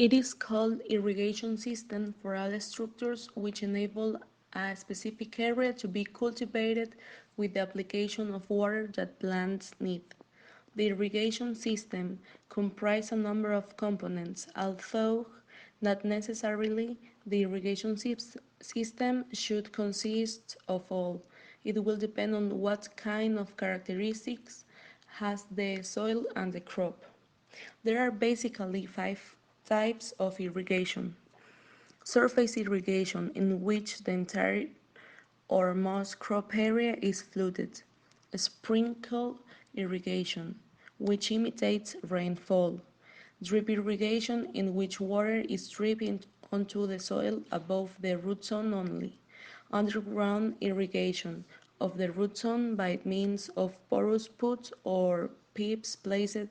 It is called irrigation system for all structures which enable a specific area to be cultivated with the application of water that plants need. The irrigation system comprises a number of components, although not necessarily the irrigation system should consist of all. It will depend on what kind of characteristics has the soil and the crop. There are basically five types of irrigation. Surface irrigation, in which the entire or most crop area is flooded. Sprinkle irrigation, which imitates rainfall. Drip irrigation, in which water is dripping onto the soil above the root zone only. Underground irrigation of the root zone by means of porous puts or pipes placed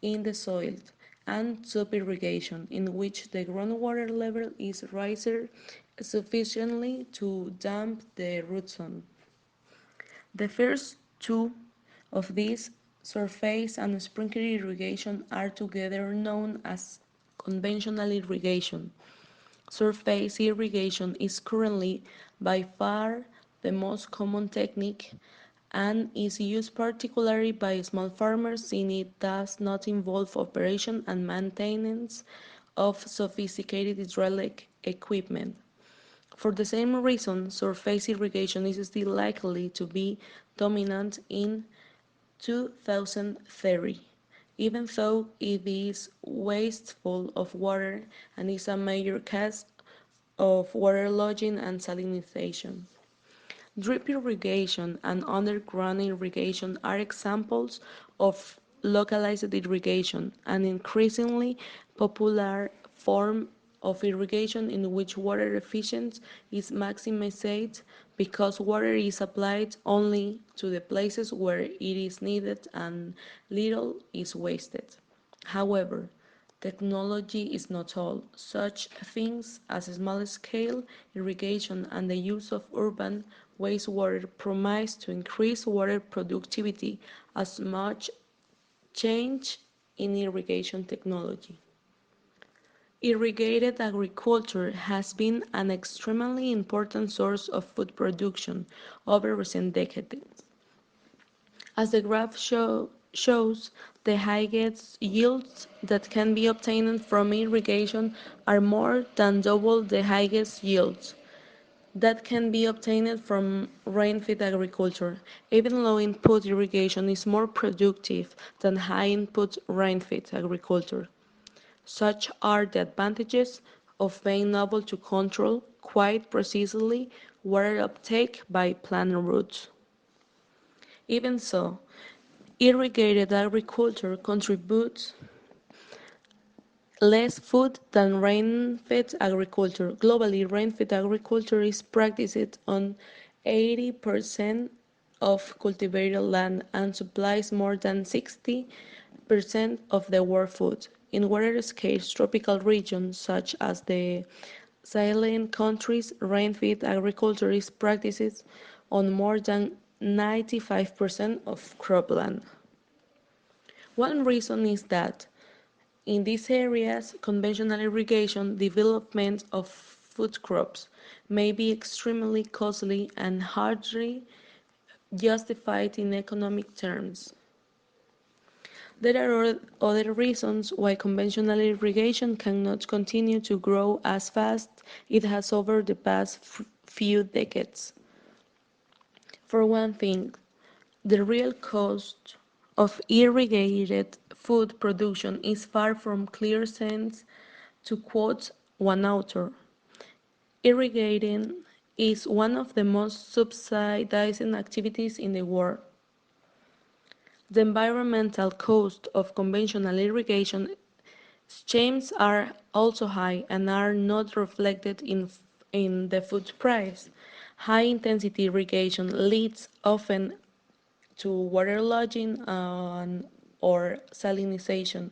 in the soil, and sub-irrigation, in which the groundwater level is raised sufficiently to damp the root zone. The first two of these, surface and sprinkler irrigation, are together known as conventional irrigation. Surface irrigation is currently by far the most common technique and is used particularly by small farmers since it does not involve operation and maintenance of sophisticated hydraulic equipment. For the same reason, surface irrigation is still likely to be dominant in 2030, even though it is wasteful of water and is a major cause of waterlogging and salinization. Drip irrigation and underground irrigation are examples of localized irrigation, an increasingly popular form of irrigation in which water efficiency is maximized because water is applied only to the places where it is needed and little is wasted. However, technology is not all. Such things as small-scale irrigation and the use of urban wastewater promise to increase water productivity as much change in irrigation technology. Irrigated agriculture has been an extremely important source of food production over recent decades. As the graph shows, the highest yields that can be obtained from irrigation are more than double the highest yields that can be obtained from rain-fed agriculture. Even low-input irrigation is more productive than high-input rain-fed agriculture. Such are the advantages of being able to control quite precisely water uptake by plant roots. Even so, irrigated agriculture contributes less food than rain-fed agriculture. Globally, rain-fed agriculture is practiced on 80% of cultivated land and supplies more than 60% of the world food. In water-scarce tropical regions such as the Saharan countries, rain-fed agriculture is practiced on more than 95% of cropland. One reason is that in these areas, conventional irrigation development of food crops may be extremely costly and hardly justified in economic terms. There are other reasons why conventional irrigation cannot continue to grow as fast it has over the past few decades. For one thing, the real cost of irrigated food production is far from clear since, to quote one author, irrigating is one of the most subsidizing activities in the world. The environmental cost of conventional irrigation schemes are also high and are not reflected in the food price. High-intensity irrigation leads often to waterlogging or salinization.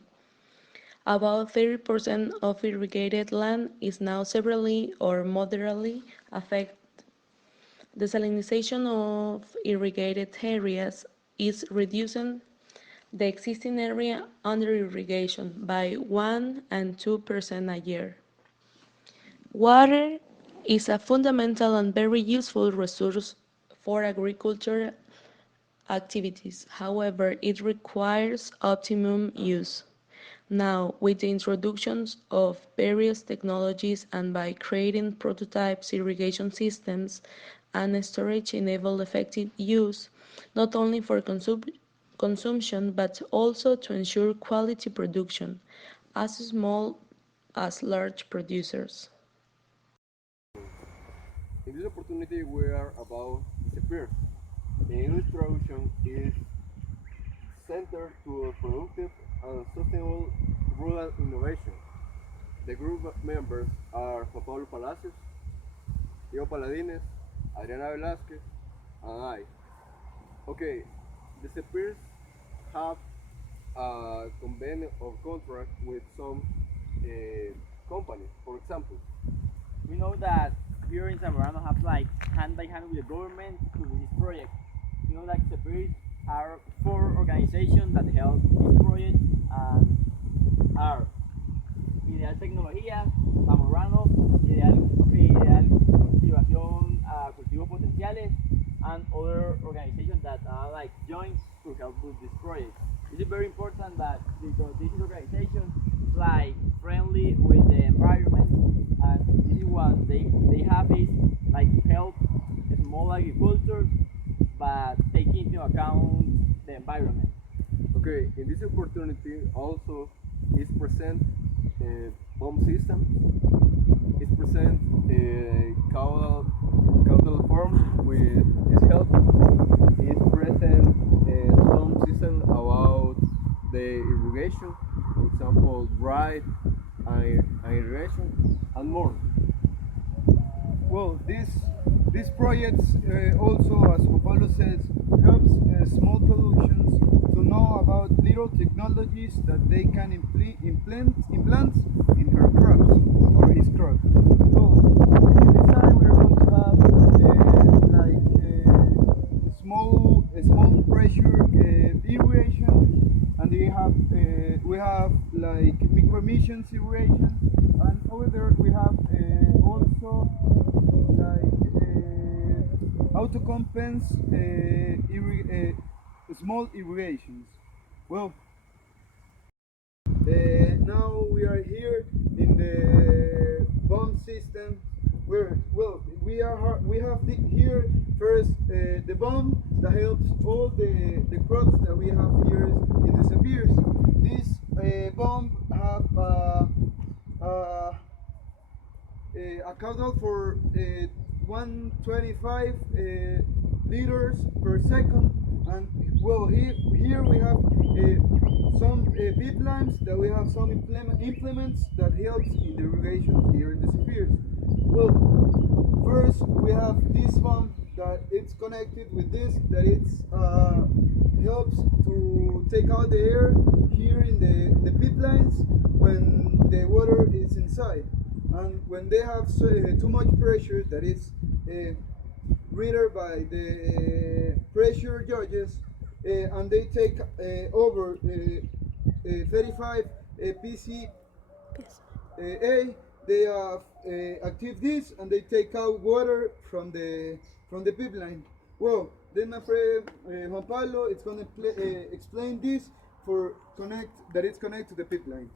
About 30% of irrigated land is now severely or moderately affected. The salinization of irrigated areas is reducing the existing area under irrigation by 1 and 2% a year. Water is a fundamental and very useful resource for agricultural activities. However, it requires optimum use. Now, with the introductions of various technologies and by creating prototypes, irrigation systems, and storage enable effective use, not only for consumption but also to ensure quality production, as small as large producers. In this opportunity, we are about CEPIRS. The illustration is centered to productive and sustainable rural innovation. The group members are Juan Pablo Palacios, Paldines, Adriana Velasquez, and I. Okay, the CEPIRS have a convention or contract with some companies. For example, we know that here in Zamora have like hand by hand with the government to do this project. You know that CEPIRS are 4 organizations that help this project and are Ideal Tecnología, Zamorano, Ideal Cultivación, Cultivos Potenciales, and other organizations that are like joints to help with this project. It is very important that because this organization is like friendly with the environment, and this is what they have is like to help small agriculture, but taking into account the environment. okay, in this opportunity also is present bomb system, is present caudal forms with this help, is present some system about the irrigation, for example, dry and irrigation, and more. Well, these projects also, as Juan Pablo says, helps small productions to know about little technologies that they can implant in her crops or his crops. So in this time we're going to have small pressure irrigation, and we have like micro emissions irrigation, and over there we have also like autocompense small irrigations. Well, now we are here in the bomb system. We have here first the bomb that helps all the crops that we have here in the CEPIRS. This bomb have a caudal for 125 liters per second, and well, here we have some pipelines that we have some implements that helps in the irrigation here in the CEPIRS. Well, first we have this one that it's connected with this, that it's helps to take out the air here in the pipelines when the water is inside, and when they have too much pressure, that is read by the pressure judges, and they take over 35 pca, they have active this, and they take out water from the pipeline. Well, then my friend Juan Pablo is going to explain this for that it's connected to the pipeline.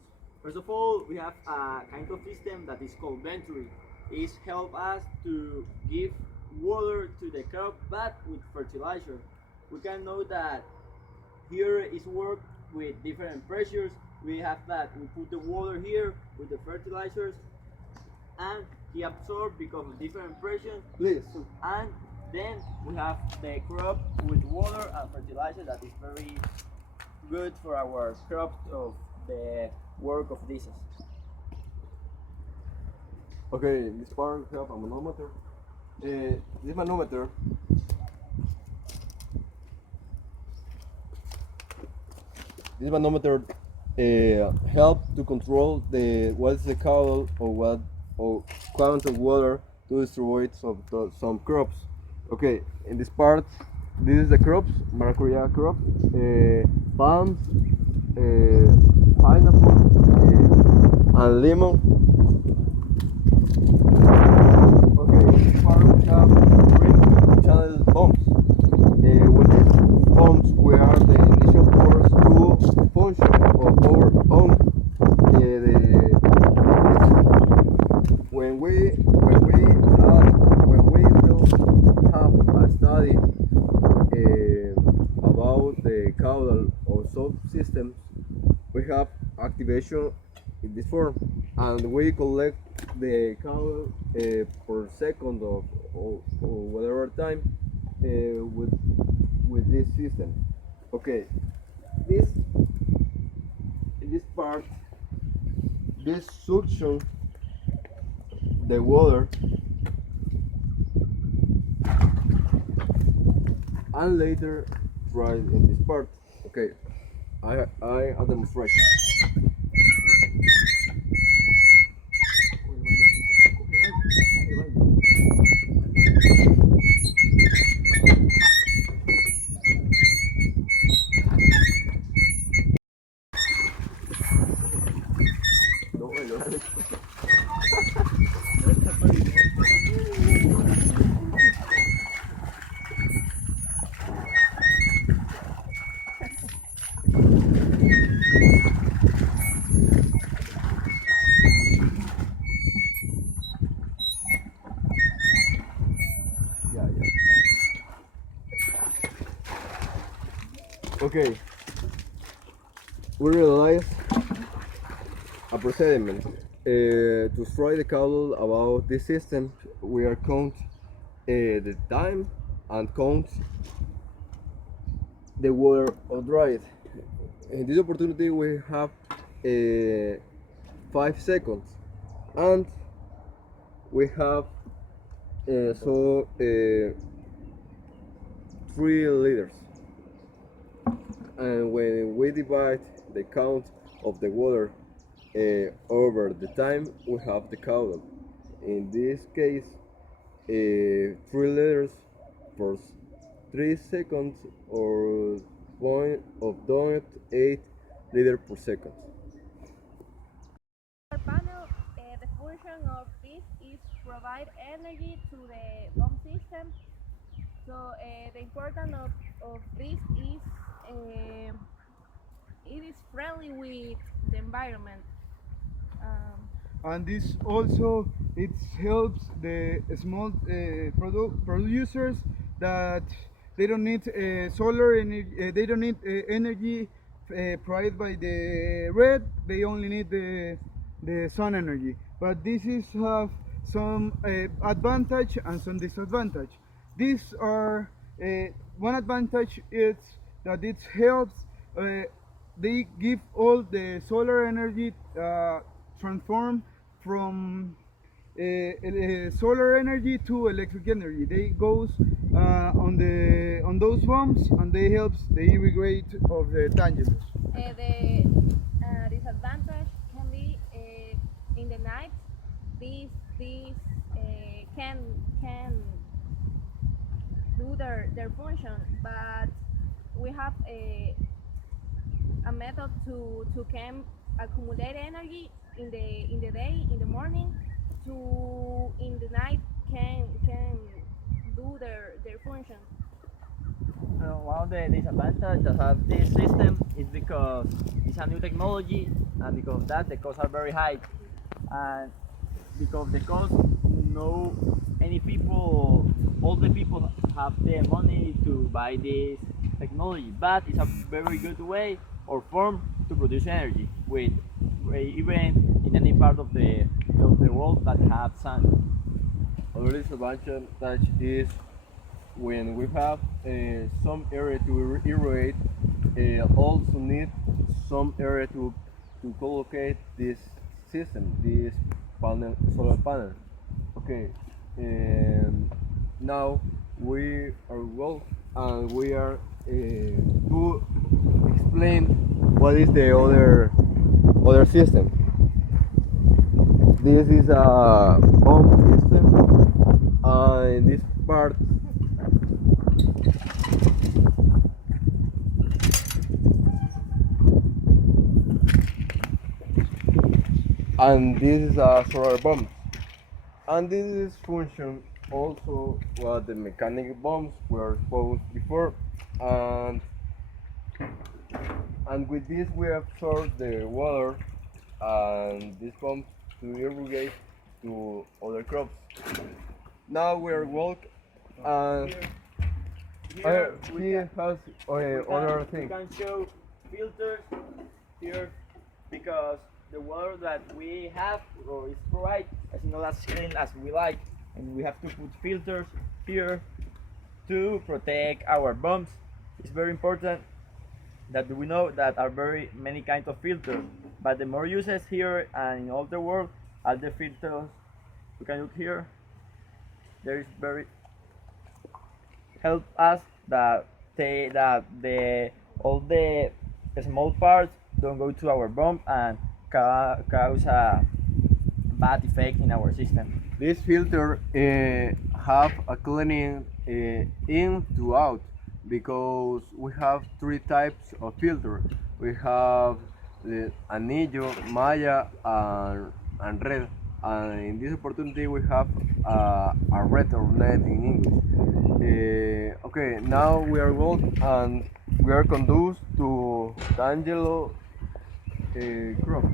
First of all, we have a kind of system that is called venturing. It helps us to give water to the crop, but with fertilizer. We can know that here is work with different pressures. We have that we put the water here with the fertilizers, and he absorbs because of different pressures. Please. And then we have the crop with water and fertilizer that is very good for our crops of the work of this. Okay, in this part we have a manometer. This manometer help to control what's the caudal or quantity of water to distribute some crops. Okay, in this part this is the crops, maracuya crop, palms, pineapple, and lemon. Okay, this part we have three channel bombs. With these bombs, we are the initial force to function of our own. When we will have a study about the caudal or subsystems, we have activation in this form, and we collect the caudal per second or whatever time with this system. Okay, this this part, this suction the water and later dry in this part. Okay, I demonstrate. Yeah, yeah. Okay, we realize a procediment to try the caudal about this system. We are count the time and count the water or dried. In this opportunity, we have 5 seconds, and we have 3 liters. And when we divide the count of the water over the time, we have the caudal. In this case, 3 liters for 3 seconds or point of 0.8 liter per second. Panel, the function of this is provide energy to the pump system. So the importance of this is it is friendly with the environment. And this also it helps the small producers that they don't need solar energy, they don't need energy provided by the red, they only need the sun energy. But this is have some advantage and some disadvantage. These are one advantage is that it helps they give all the solar energy transform from solar energy to electric energy. They goes on those pumps and they helps the irrigate of the tangents. The disadvantage can be in the night. These can do their function, but we have a method to can accumulate energy in the day, in the morning, to in the night can do their function. One of the disadvantages that have this system is because it's a new technology, and because of that the costs are very high, and because the cost, no any people, all the people have the money to buy this technology, but it's a very good way or form to produce energy with even in any part of the world that have sun. Another disadvantage is when we have some area to irrigate, also need some area to collocate this system, this panel, solar panel. Okay, now we are well, and we are to explain what is the other system. This is a pump system, and this part and this is a solar bomb. And this is function also what the mechanical bombs were exposed before, and with this we absorb the water and this pump to irrigate to other crops. Now we are walk and he has other we thing. can show filters here because the water that we have or is provided is not as clean as we like, and we have to put filters here to protect our bombs. It's very important that we know that are very many kinds of filters, but the more uses here and in all the world, all the filters we can look here. There is very help us that the all the small parts don't go to our bomb and cause a bad effect in our system. This filter have a cleaning in to out because we have three types of filter. We have the anillo, maya, and red. And in this opportunity, we have a red or net in English. Okay, now we are going and we are conducted to D'Angelo crop.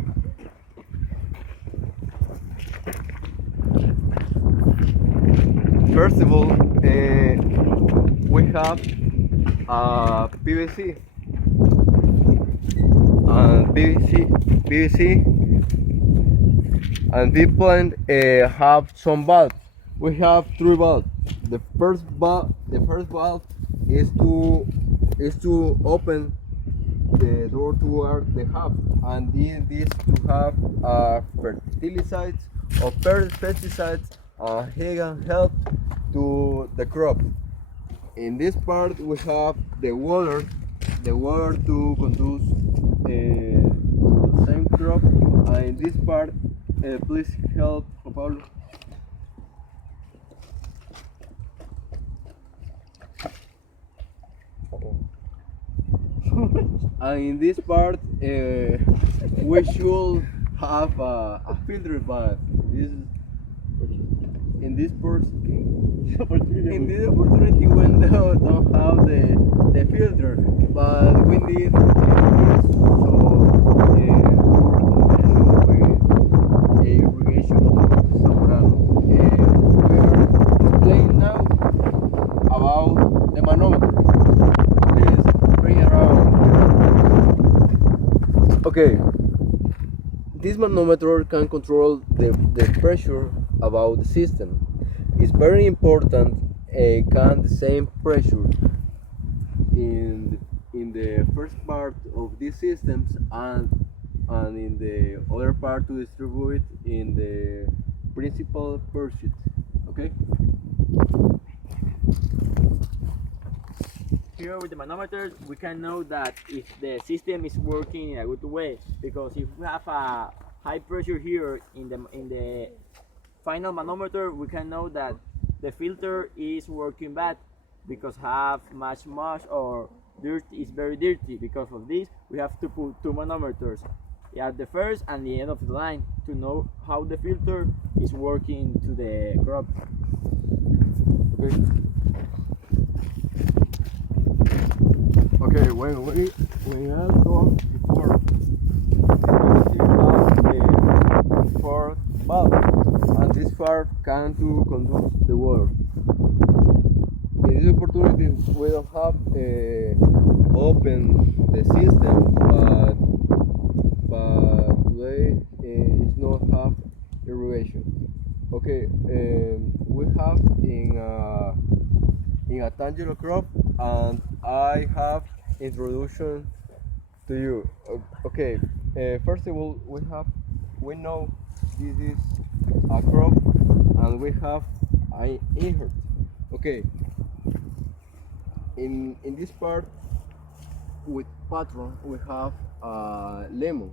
First of all, we have PVC and and this plant have some valves. We have three valves. The first valve is to open the door toward the hub, and this to have fertilizers or pesticides he can help to the crop. In this part we have the water to conduce to the same crop. In this part, please help Juan Pablo. And in this part, we should have a filter, but this in this part, in this opportunity, we don't have the filter, but we need this so irrigation of Zamora. We are explaining now about the manometer. Please bring it around. Okay, this manometer can control the pressure about the system. It's very important can the same pressure in the first part of these systems and in the other part to distribute in the principal pursuit. Okay? Here with the manometer, we can know that if the system is working in a good way, because if we have a high pressure here in the final manometer, we can know that the filter is working bad because have much or dirt is very dirty. Because of this, we have to put two manometers at the first and the end of the line to know how the filter is working to the crop. Okay. Okay, when I talked before, we have the fourth valve, and this valve can to conduce the water. In this opportunity, we don't have open the system, but today is not have irrigation. Okay, we have in a tangible crop, and I have introduction to you. Okay, first of all, we know this is a crop, and we have an insert. Okay, in this part with patron we have lemon,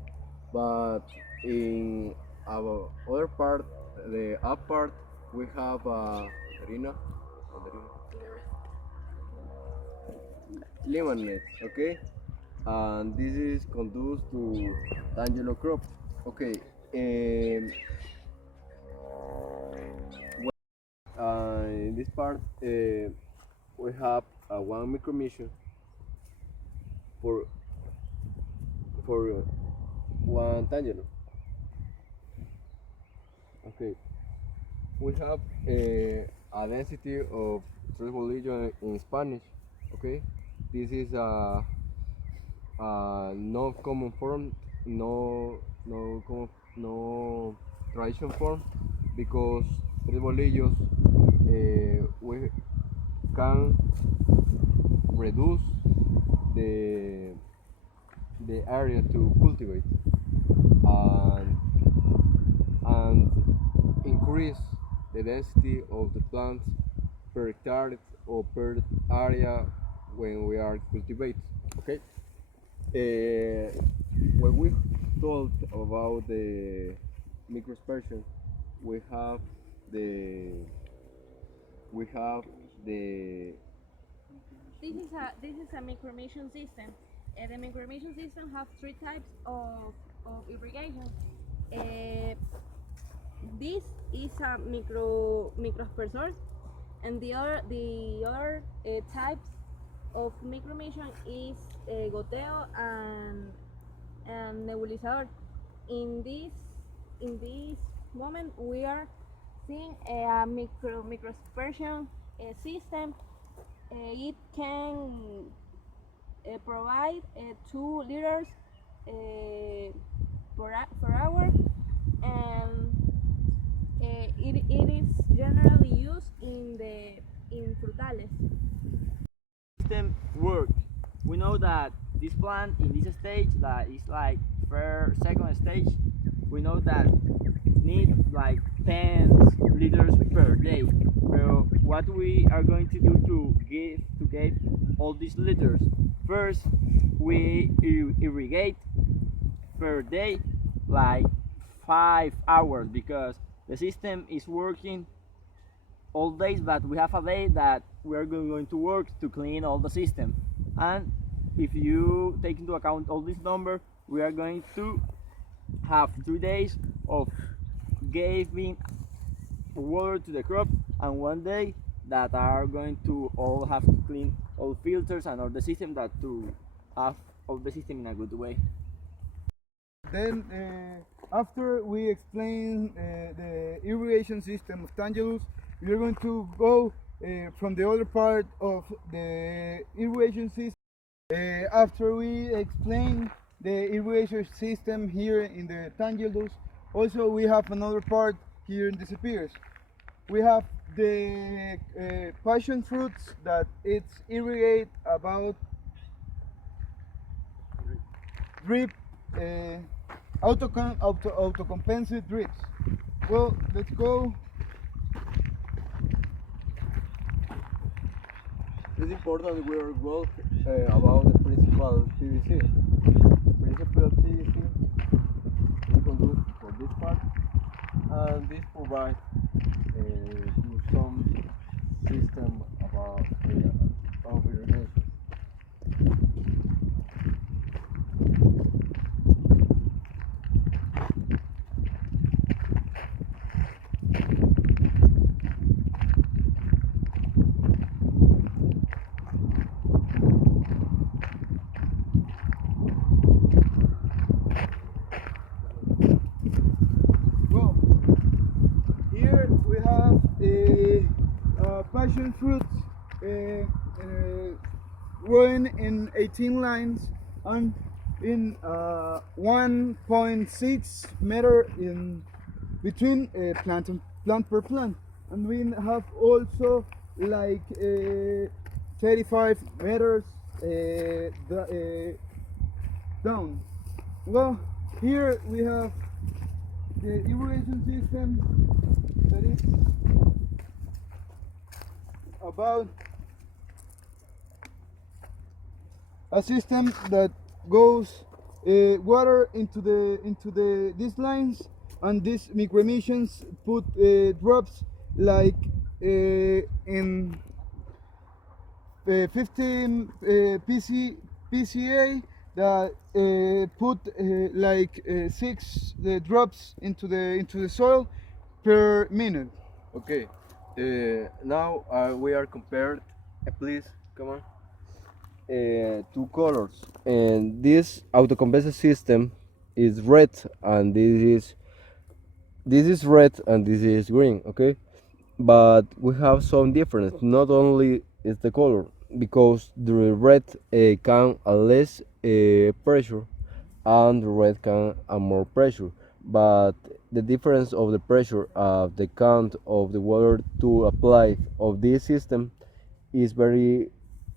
but in our other part, the up part, we have mandarina, lemonade. Okay, and this is conduced to D'Angelo crop. Okay, Um, in this part, we have one micromission for one tangent. Okay, we have a density of triple legion in Spanish. Okay, this is a non-common form, no tradition form, because triple legions we can reduce the the area to cultivate and and increase the density of the plants per hectare or per area when we are cultivate. Okay. When we talk about the microdispersion, we have the we have the This is a micromission system. The micromission system have three types of irrigation. Uh, this is a microspersor, and the other types of micromission is goteo and nebulizador. In this moment, we are seeing a microspersion system. It can provide 2 liters per hour, and it is generally used in frutales. System work. We know that this plant in this stage that is like first, second stage, we know that need like 10 liters per day. So what we are going to do to get all these liters? First, we irrigate per day like 5 hours because the system is working all days, but we have a day that we are going to work to clean all the system. And if you take into account all this number, we are going to have 3 days of giving water to the crop and 1 day that are going to all have to clean all filters and all the system that to have all the system in a good way. Then, after we explain the irrigation system of Tangelus, we are going to go from the other part of the irrigation system. After we explain the irrigation system here in the Tangelus, also we have another part here in the CEPIRS. We have the passion fruits that it's irrigate about drip autocompensate drips. Well, let's go. It's important we are well about the principal PVC. The principal PVC we can do for this part, and this provides some system about of irrigation. Well, here we have passion fruits growing in 18 lines and in 1.6 meter in between plant and plant per plant, and we have also like 35 meters down. Well, here we have the irrigation system that is about a system that goes water into these lines, and these microemissions put drops like in 15 PCA that put like 6 drops into the soil per minute. Okay. Now we are compared. Please come on. Two colors, and this autocompensation system is red, and this is red, and this is green. Okay, but we have some difference. Not only is the color, because the red can a less pressure, and the red can a more pressure. But the difference of the pressure of the count of the water to apply of this system is very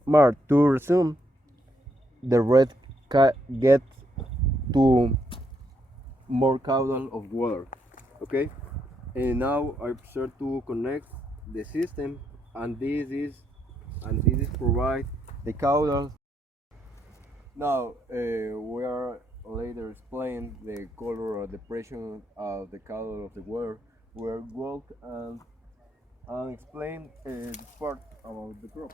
marked. To resume, the red get to more caudal of water. Okay, and now I start to connect the system, and this is provide the caudal. Now we are later explain the color or the pressure of the caudal of the water. We are walk and explain this part about the crop.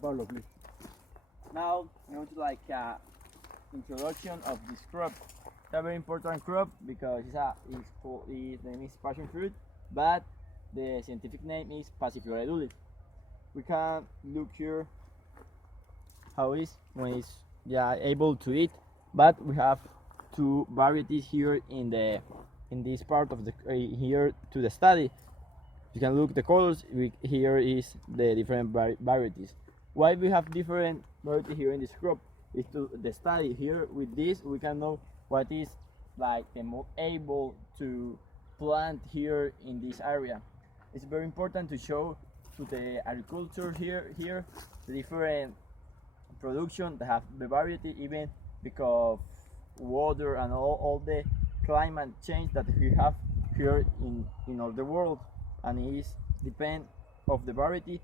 Pablo, please. Now we go to like introduction of this crop. It's a very important crop because its name is passion fruit, but the scientific name is Passiflora edulis. We can look here how it is when it's able to eat, but we have two varieties here in this part of the here to the study. You can look the colors. Here is the different varieties. Why we have different variety here in this crop is to the study. Here with this we can know what is like the most able to plant here in this area. It's very important to show to the agriculture here the different production that have the variety, even because water and all the climate change that we have here in all the world, and it is depend of the variety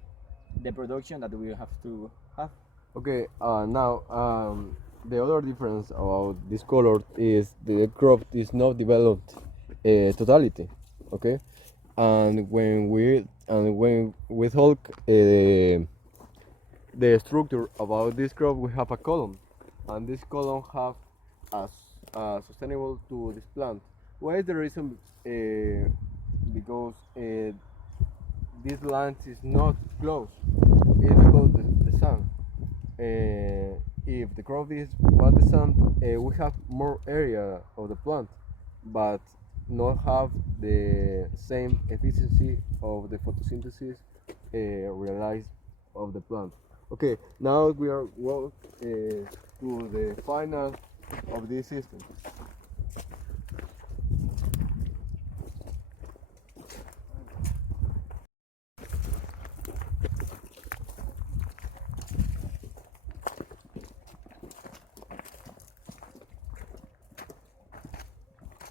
the production that we have to have. Okay, now the other difference about this color is the crop is not developed totality. Okay, and when we talk the structure about this crop, we have a column, and this column have sustainable to this plant. Why is the reason? Because this land is not close. It's because the sun. If the crop is what the sun, we have more area of the plant, but not have the same efficiency of the photosynthesis realized of the plant. Okay, now we are walk to the final of this system.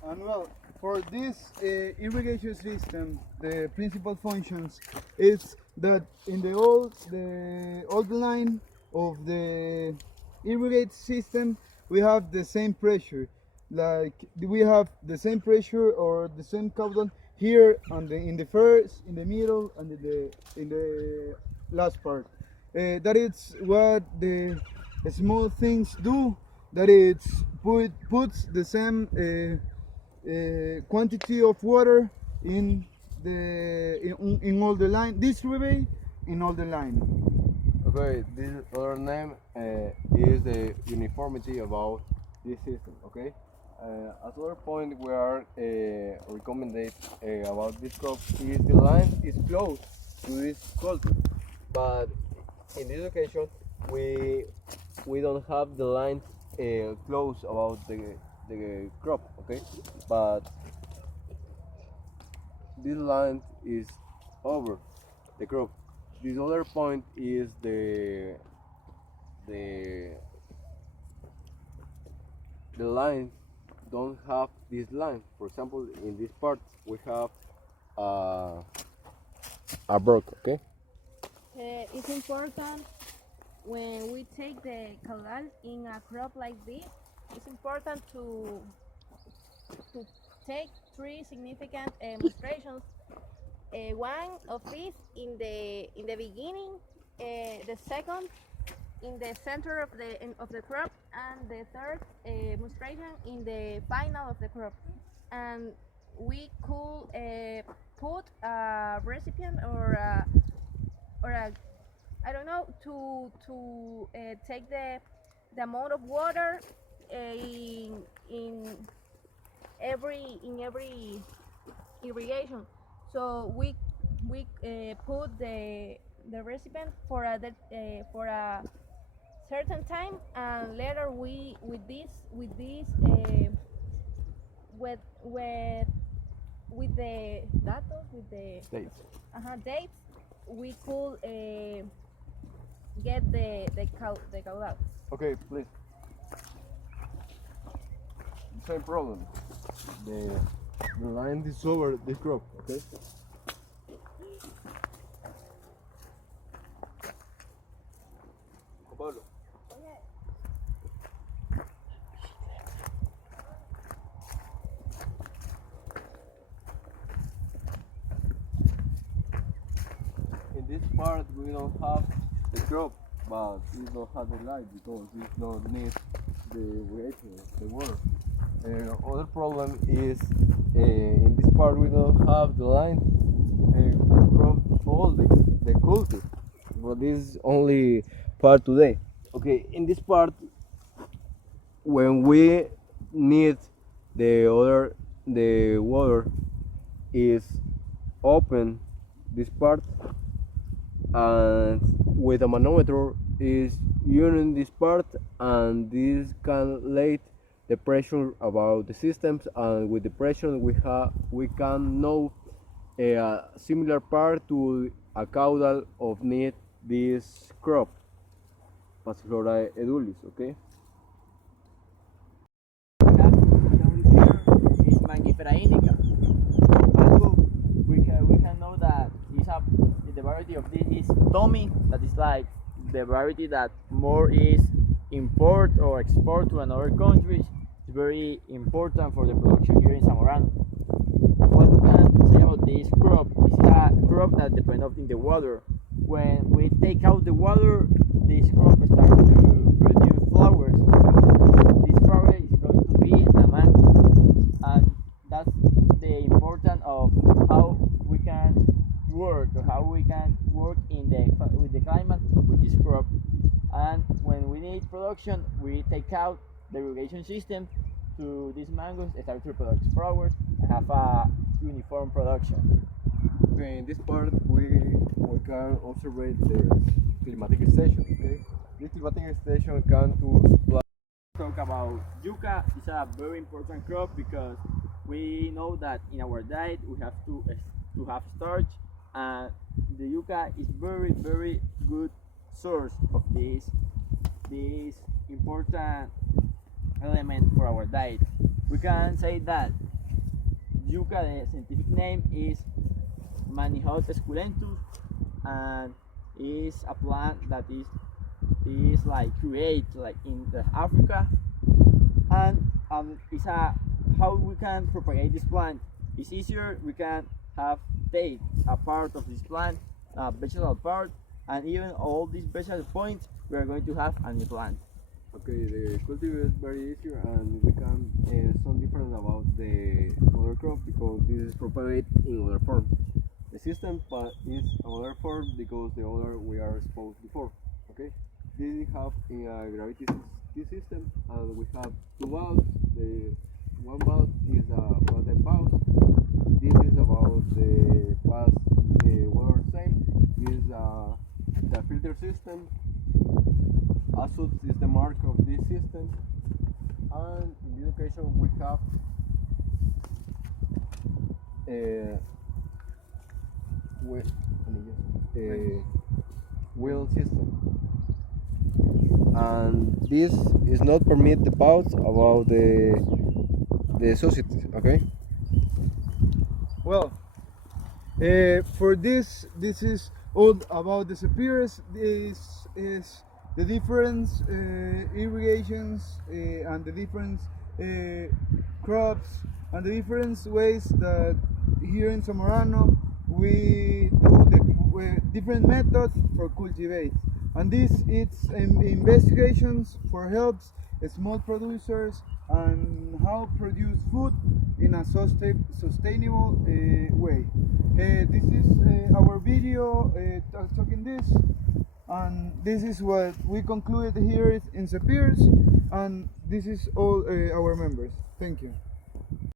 And well, for this irrigation system, the principal functions is that in the old line of the irrigate system, we have the same pressure. Like we have the same pressure or the same caudal here on in the first, in the middle, and in the last part. That is what the small things do. That it's puts the same quantity of water in in all the line, distribute in all the line. Okay, this other name is the uniformity about this system. Okay, as other point we are recommended about this crop is the line is close to this culture, but in this occasion we don't have the line close about the crop. Okay, but this line is over the crop. This other point is the the line don't have this line. For example, in this part we have a brook. Okay. It's important when we take the caudal in a crop like this. It's important to take three significant demonstrations. One of these in the beginning, the second in the center of the crop, and the third demonstration in the final of the crop. And we could put a recipient or a I don't know to take the amount of water in every irrigation. So we put the recipient for a certain time, and later we with with with the datos with the Dates. dates we could get the caudal. Okay, please. Same problem. The line is over this crop, okay? Pablo. In this part we don't have the crop, but we don't have the light because we don't need the irrigation, the water. Other problem is in this part we don't have the line crop all the culture, but this is only part today. Okay, in this part when we need the water is open this part, and with a manometer is using this part, and this can let the pressure about the systems, and with the pressure we can know a similar part to a caudal of need this crop Passiflora edulis, okay? Down here is Mangifera indica. Mango, we can know that the variety of this is Tommy, that is like the variety that more is import or export to another countries. It's very important for the production here in Zamora. What we can say about this crop is a crop that depends on the water. When we take out the water, this crop starts to produce flowers. This flower is going to be a mango, and that's the importance of how we can work with the climate with this crop. And when we need production, we take out the irrigation system to these mangoes, start to produce flowers, and have a uniform production. Okay, in this part we can observe the climatic station, okay? This climatic station can to supply. Talk about yucca. It's a very important crop because we know that in our diet we have to have starch, and the yucca is very good source of this important element for our diet. We can say that yucca, the scientific name is Manihot esculentus, and is a plant that is like create like in the Africa, and it's a how we can propagate this plant. It's easier. We can take a part of this plant, a vegetable part, and even all these vegetable points we are going to have a new plant. Okay, the cultivar is very easier, and we can some different about the other crop because this is propagated in other form. The system is another form because the other we are exposed before. Okay, this we have in a gravity system, and we have two valves. The one valve is about the valve. This is about the pass the water same. This is the filter system. Azut is the mark of this system, and in this occasion we have wheel system, and this is not permit the doubts about the society. Okay. Well, for this is all about the CEPIRS. This is the different irrigations and the different crops and the different ways that here in Zamorano we do the different methods for cultivate. And this is investigations for helps small producers and how produce food in a sustainable way. This is our video talking this, and this is what we concluded here in CEPIRS, and this is all our members. Thank you.